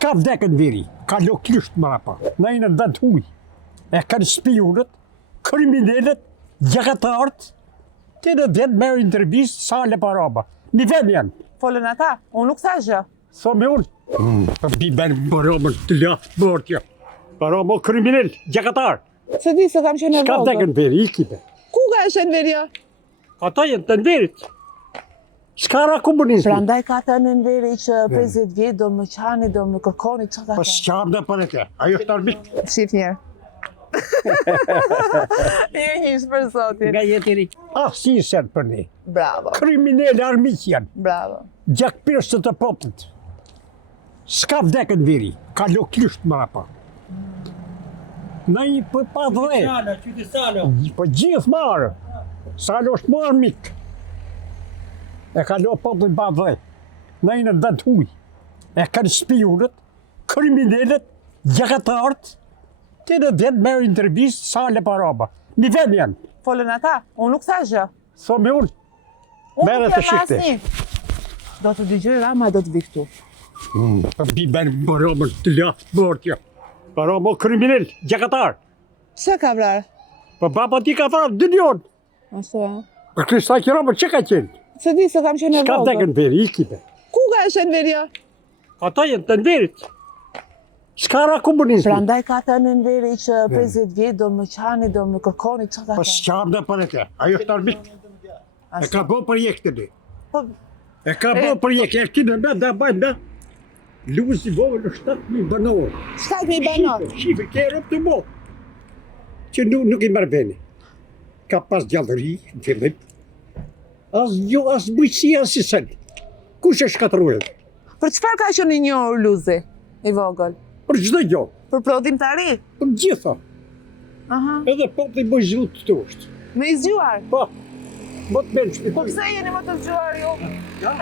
S'ka vdekën veri, ka loklisht mrapa. Në në vend huj. E kanë spionët, kriminellet, gjakatarët, të në vend me intervjist sale paraba. Një vend janë. Folën ata, unë nuk thash gjë. Tho me unë. Për biben paramën të laftë bërtja. Parama kriminell, gjakatar. Se di se kam qenë e S'ka vogël. vdekën veri, ikipe. Ku ka qenë verja? Ata jenë të nderit. S'ka ra komunizmi. Prandaj ka thënë në veri që 50 vjet do më qani, do më kërkoni, që ka Po thënë? s'qam dhe për e ke. Ajo është arbit. Shif njerë. Je njësh për zotin. Nga jetë i ri. Si sen për ne. Bravo, Kriminell armiq janë. bravo. Gjak pirës të poplit. S'ka vdekën veri, ka loklisht mrapa. Në i për pa dhe. Salo, qyti Salo. Po gjithë marë. Salo është marë mik. E ka lo popullin pa dhe. Në i në vend huj. E kanë spionët, kriminellet, gjakatarët, të në vend me intervjist sale paraba. Një vend janë. Folën ata, unë nuk thash gjë. Tho me unë. Unë Mere nuk të jam shikte. asnjë. Do të dëgjoj ama do të vi këtu. Për biben paramën të laftë bërtja. Parama kriminell, gjakatar. Çe ka vrarë? Po baba ti ka thënë 2 milionë. Ashtu e? Për Krista Kirama që ka qenë? Se di se kam qenë e S'ka vogël. vdekën veri, ikipe. Ku ka qenë verja? Ata jenë të nderit. S'ka ra komunizmi. Prandaj ka thënë në veri që 50 vjet do më qani, do më kërkoni, që ka Po thënë? s'qam dhe për e ke. Ajo është arbit. E ka bo projekte ne. Po, E ka bo projekte. E kinë me dhe bajnë me. Luzi vogël në 7.000 banorë. 7.000 banor. Shife, ke rëpë të bo. Që nuk i mërë veni. Ka pas gjallëri, në fillim. As bujqësi, as si sen. Kush e shkatruhet? Për çfarë ka qenë i njohur Luzi i vogël? Për çdo gjë. Për prodhimtari? Për gjitha. Aha. Edhe populli më zhvillt të është. Me i zgjuar. Po, më të menë Po shpitoj. pse jeni më të zgjuar ju?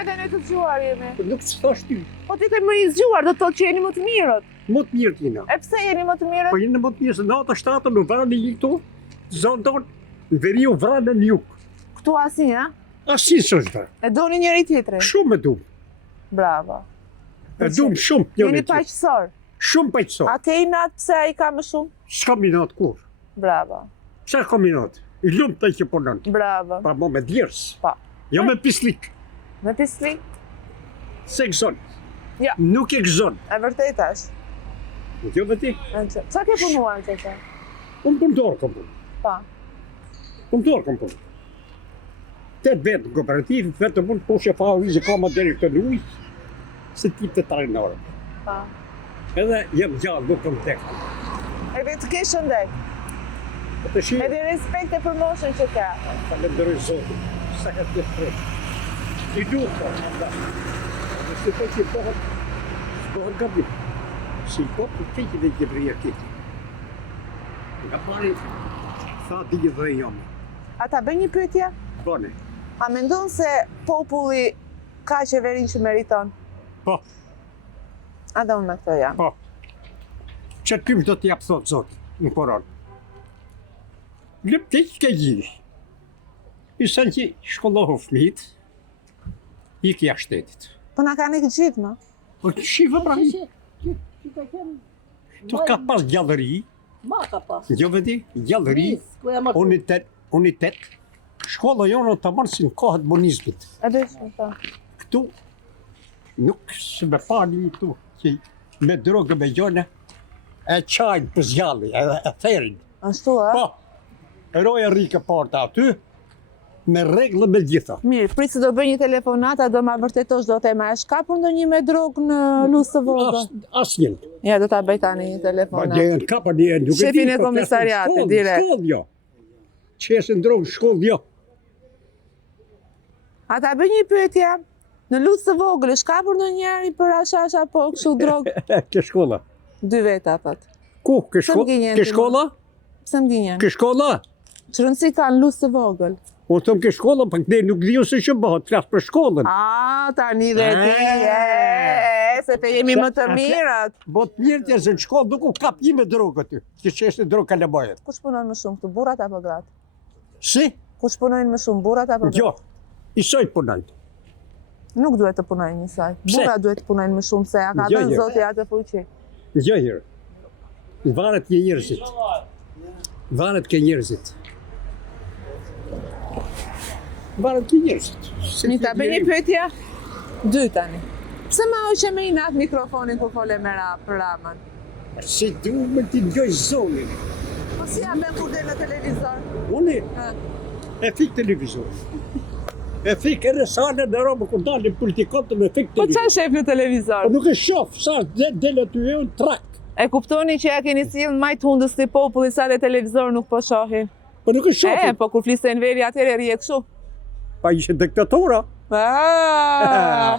Edhe ne të zgjuar jemi. Nuk së thash ty. Po ti ke më i zgjuar, do të thotë që jeni më të mirët. Më të mirë t'jina. E pse jeni më të mirët? Po jene më të mirë se nata 7 në vranë një këtu. Zonë tonë, në veri u vranë në juk. Këtu asnjë, ha? Asi së është vranë. E doni njëri tjetrin. Shumë e dumë. Bravo. E dumë shumë Jeni njëri tjetër. paqësor. Shumë paqësor. A ke inat pse ai ka më shumë? S'ka minat kur. Bravo. Qa ka minat? I lumë të që punën. Bravo. Pa mo me djerës. Pa. Jo me pislik. Me pislik? Se gëzon. Ja. Nuk e gëzon. E vërtet është. Jo me ti? Qa ke punuar që të? Unë punëtor kom punë. Pa. Punëtor kom punë. 8 vetë në kooperativë, vetëm unë po shefa u izë kama deri këtë në ujë, se tip të tarinore. Pa. Edhe jem gjallë, nuk kom tek. E vetë ke shëndet. Po të shi, Edhe respekte për moshën që ka. falenderoj Zotin, sa ka të frek. I duhet po, da. Nëse të që bëhet gabim. Si po, të keqin dhe gjebria keqin. Nga pari, tha di dhe jomë. Ata bëj një pyetje? Bone. A mendon se populli ka qeverin që meriton? Po, A dhe unë me këto jam. po. Që të do t'jap thot Zotin, në koron. Lëp të ke gjithë. I sen që shkollohu fmit, i kja shtetit. Po na ka një këtë gjithë, ma? Po të shifë pra një. Tu ka pas gjallëri, Ma ka pas. jo vedi, gjallëri, Ku e marrë? unitet. Shkolla jonë të marë si në kohët monizmit. E dhe shumë ta. Këtu, nuk së me pani këtu, që me drogë me gjone, e qajnë për zjalli, e therin. Ashtu, a? Po, eroja rike parta aty, me reglë me gjitha. Mirë, prit se do bëj një telefonata, do ma vërtetosh do tema. E shkapur ndonjë me drogë në lusë të vogël? Asnjën. Ja, do ta bëj tani një Ma telefonat. djenë kapa një, nuk e di. Shefin e po komisariatit, flasin direkt. Shkollë, jo. Qesë ndrogë shkollë, jo. A ta bëj një pyetje? Në lusë të vogël, e shkapur ndonjëri për ashasha po kështu drogë? Ke shkolla. 2 veta, thot. Ku, ke Pse më gjenjen Ke ti, shkolla? Pse më gjenjen? Ke shkolla? Që rëndësi ka në lusë të vogël? O thëmë ke shkolla, për ne nuk dhjo se që bëhat, flasë për shkollën. A, tani dhe ti, se te jemi më të mirët. Bo të mirë të në shkollë, nuk u kap një me drogë aty. Që qeshtë drogë kalabajet. Kush punojnë më shumë këtu, burrat apo gratë? Si? Kush punojnë më shumë, burrat apo gratë? Jo, i sojtë punajnë. Nuk duhet të punojnë njësoj. Pse? Burra duhet të punojnë më shumë se ja ka Jo, dhënë jo. Zoti atë fuqi. Gjëherë. Varet ke njerëzit. Varet ke njerëzit. Varet ke njerëzit. Se Mi ti ta bëj një njeri- pyetje? Dy tani. Pse ma hoqe me inat mikrofonin ku fole me për Ramën? Se du me t'i gjoj zonin. Po si ja bën kur del në televizor? Unë Ha. e fik televizor. E fik edhe salën e robë kur dalin politikantët me fik Po televizor. çfarë shef në televizor? Po nuk e shoh, sa del aty e unë trak. E kuptoni që ja keni sjellë majt hundës të popullit sa dhe televizor nuk po shohin. Po nuk e shoh. Po kur fliste Enveri atëherë rije kështu. Pa ishe diktatura. Ah!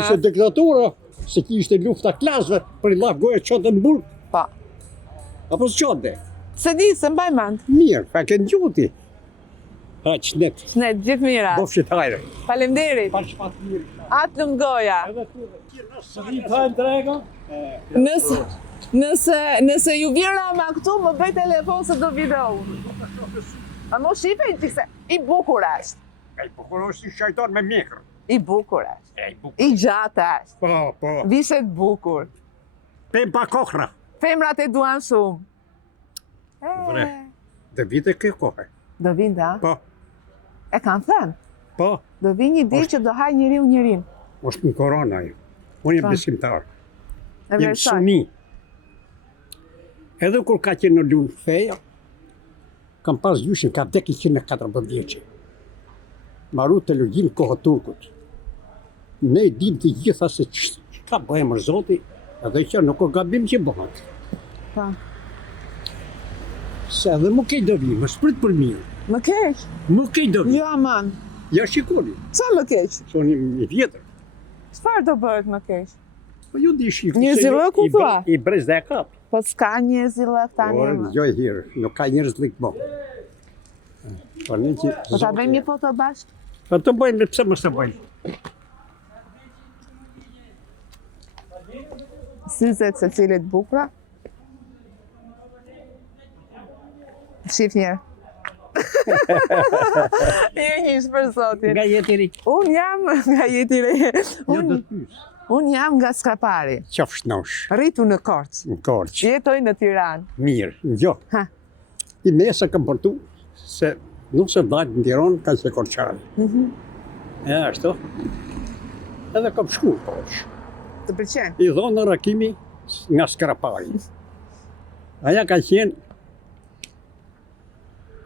Ishe diktatura. Se ki ishte lufta klasve për i laf goje qote në burg. Po. Apo s'qote. Se di, se mbaj mend. Mirë, pa ke në gjuti. Ha, qënet. Ne gjithë mira. Bofshit hajre. Faleminderit. Pa shpat mirë. Atë lëm goja. Nëse ju vjen Rama këtu, më bëj telefon se do video. A mos shife i tikse, i bukur është. E po kur është shajton me mjekër. I bukur është. E bukur. I gjatë është. Po. Vishet bukur. Pem pa kohra. Femrat e duan shumë. Vre. Dhe vite ke kohë. Do vinë da? Po. E kanë thënë. Po. Do vinë një ditë që do haj njeriu njërin. Është në korona ju. Unë jem besimtar. E Jem vlerësoj. suni. Edhe kur ka qenë në lunë feja, kam pas gjyshin ka vdek 114 vjeqe. Maru teologjin kohë turkut. Ne i dim të gjitha se që ka bëhem Zoti, edhe që nuk o gabim që bëhat. Pa. Se edhe më kej do vi, më sprit për mirë. Më keq? Më kej do vi. Jo aman. Ja shikoni, Sa më keq? soni i vjetër. Çfarë do bëhet më keq? Po ju di shikë. Një zilëku thua? I brez dhe e kap. Po s'ka njerëzillëk tani. më. Jo hirë, nuk ka njerëz lik bo. Po në që... Po ta bëjmë një foto bashkë? Po të bëjmë, pse mos të bëjmë? Syzet se cilit bukura. Shif njerë. Je njësh për Zotin. Nga jetë i ri. Unë jam nga jeti re. Jo të pys. Unë jam nga Skrapari. Qofsh nosh, Rritu në Korç. në Korç. Jetoj në Tiranë. Mirë, jo. Ha. I mesa kam përtu, se nuk se vajtë në Tiranë, ka se Korçari. E ashtu. Edhe kam shku në Korç. Të pëlqen? I dhonë Rakimi nga Skrapari. Aja ka qenë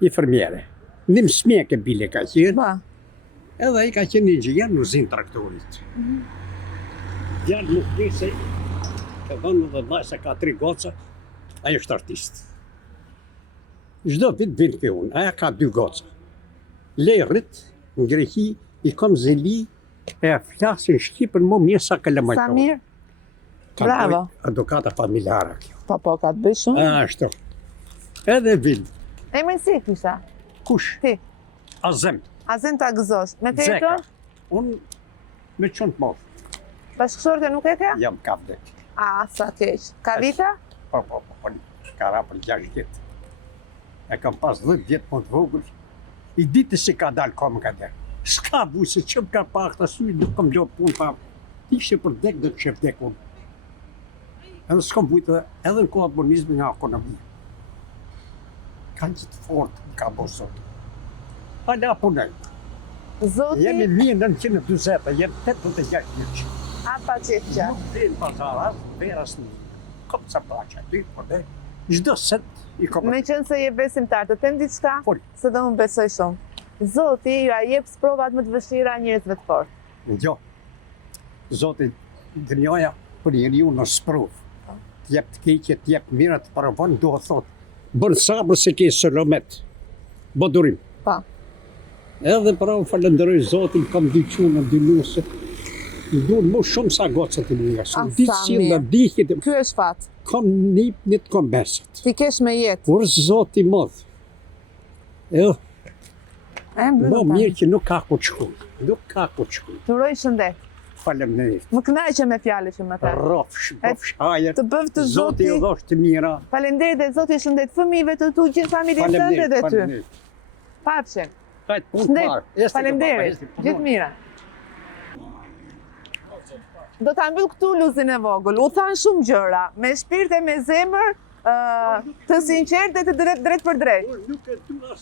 i fermiere. Një smjek e bile ka qenë, Ba. edhe i ka qenë inxhinier në uzinë traktorit. Djarë nuk di se ka dhënë dhe dhaj se ka 3 goca, ajo është artist. Çdo vit vin ke unë, aja ka 2 goca. Lerrit, në Greqi, i kom zeli e flasin Shqipën më mirë sa kalamajton. Sa mirë? Bravo. Advokata familjare kjo. Po, ka të bëj shumë. Ashtu. Edhe vin. Emrin si kisha? Kush? Ti. Azem. Azen ta gëzosh. Me të Zeka. jeton? Unë me qënë të modë. Bashkësorët e nuk e ke? Jam ka vdek. A, sa keq. Ka vite? Po, ka ra për 6 vjetë. E kam pas 10 vjetë më të vogël. I ditë si ka dalë komë ka der. S'ka bu se që më ka pak të sy, nuk kam gjo punë pa. Ishe për dek dhe të që vdek unë. Edhe s'kam bujtë edhe në kohë bonizmi nga ekonomi. Ka gjithë fort ka bo sotë. Hala punoj. Zoti, Jemi 1920, jem 86 vjeqë. a pa qëtë që. Nuk dhe në pazaras, veras në kom ca plaqa aty, por dhe çdo set i kom. Me qënë se je besimtar, të tem diçka, Fol. se do më besoj shumë. Zoti ju a jep sprovat më të vështira njerëzve të fortë. Jo. Zoti dënjoja për njeriu në sprov. T'jep të keqe, t'jep mira, të paravon, do të thotë. Bën sabër se ke solomet. Bo durim. Pa. Edhe pra u falenderoj Zotin, kam dy quna, dy nuse. Më duhen më shumë sa gocat e mija. sa Ditë si mirë. në dihit, Ky është fat. kam një të kom beset. Ti kesh me jetë. Por Zoti modh. Jo, E mbyllë më tani. mirë që nuk ka ku të shkuj. Nuk ka ku të shkuj. Të uroj shëndet. Faleminderit. Më kënaqe me fjalët që më the. Rrofsh, bofsh, hajer. Të bëv të Zoti Zoti. ju dhosh të mira. Faleminderit dhe Zoti shëndet fëmijëve të tu, gjithë familjen tënde Faleminderit, dhe ty. faleminderit. Pafshin. Hajt punë Shëndet. parë. Esti ke papa, Faleminderit. esti punë. Gjithë mira. do ta mbyll këtu luzin e vogël. U than shumë gjëra, me shpirt e me zemër, të sinqertë dhe të drejt për drejt. Nuk e dua